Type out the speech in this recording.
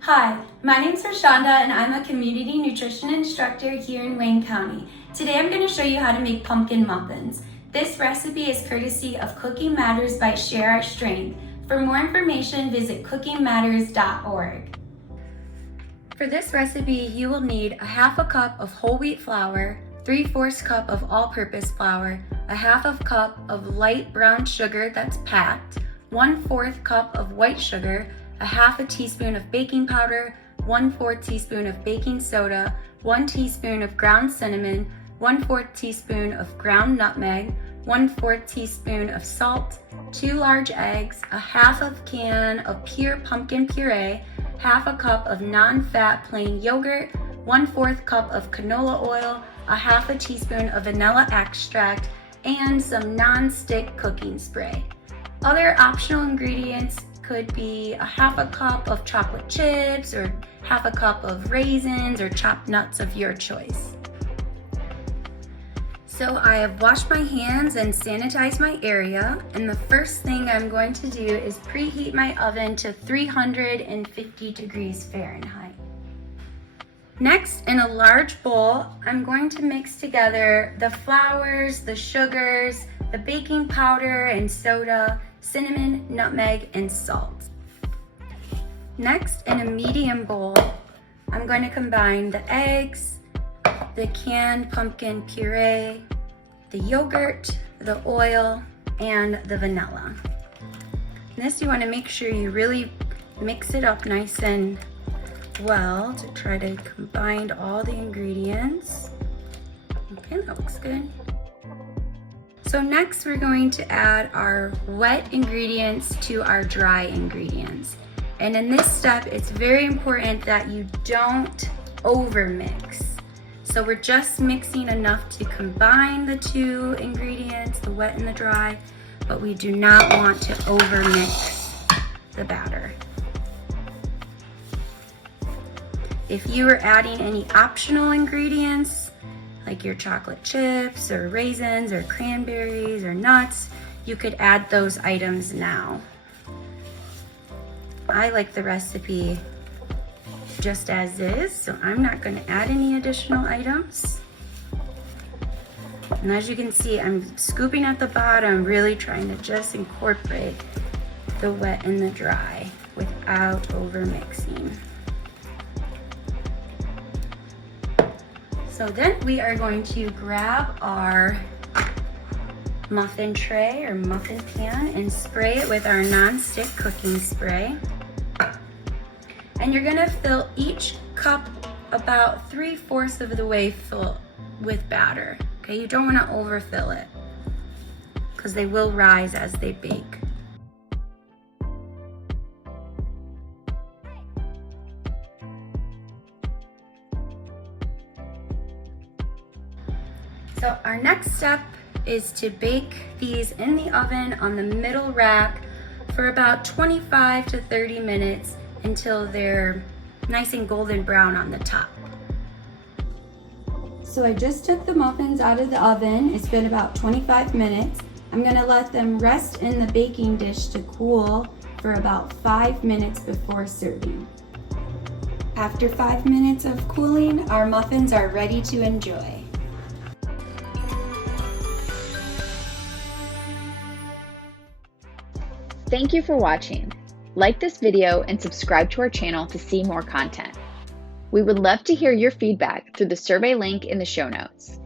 Hi, my name is Rayshawnda and I'm a community nutrition instructor here in Wayne County. Today I'm going to show you how to make pumpkin muffins. This recipe is courtesy of Cooking Matters by Share Our Strength. For more information, visit cookingmatters.org. For this recipe, you will need a half a cup of whole wheat flour, 3/4 cup of all-purpose flour, a half a cup of light brown sugar that's packed, 1/4 cup of white sugar, a half a teaspoon of baking powder, 1/4 teaspoon of baking soda, 1 teaspoon of ground cinnamon, 1/4 teaspoon of ground nutmeg, 1/4 teaspoon of salt, 2 large eggs, a half a can of pure pumpkin puree, half a cup of non-fat plain yogurt, 1/4 cup of canola oil, a half a teaspoon of vanilla extract, and some non-stick cooking spray. Other optional ingredients could be a half a cup of chocolate chips or half a cup of raisins or chopped nuts of your choice. So I have washed my hands and sanitized my area, and the first thing I'm going to do is preheat my oven to 350 degrees Fahrenheit. Next, in a large bowl, I'm going to mix together the flours, the sugars, the baking powder and soda, cinnamon, nutmeg, and salt. Next, in a medium bowl, I'm going to combine the eggs, the canned pumpkin puree, the yogurt, the oil, and the vanilla. This, you want to make sure you really mix it up nice and well to try to combine all the ingredients. Okay, that looks good. So next we're going to add our wet ingredients to our dry ingredients. And in this step, it's very important that you don't overmix. So we're just mixing enough to combine the two ingredients, the wet and the dry, but we do not want to overmix the batter. If you are adding any optional ingredients, like your chocolate chips or raisins or cranberries or nuts, you could add those items now. I like the recipe just as is, so I'm not going to add any additional items. And as you can see, I'm scooping at the bottom, really trying to just incorporate the wet and the dry without over mixing. So then we are going to grab our muffin tray or muffin pan and spray it with our non-stick cooking spray. And you're gonna fill each cup about 3/4 of the way full with batter. Okay, you don't wanna overfill it because they will rise as they bake. So our next step is to bake these in the oven on the middle rack for about 25 to 30 minutes until they're nice and golden brown on the top. So I just took the muffins out of the oven. It's been about 25 minutes. I'm gonna let them rest in the baking dish to cool for about 5 minutes before serving. After 5 minutes of cooling, our muffins are ready to enjoy. Thank you for watching. Like this video and subscribe to our channel to see more content. We would love to hear your feedback through the survey link in the show notes.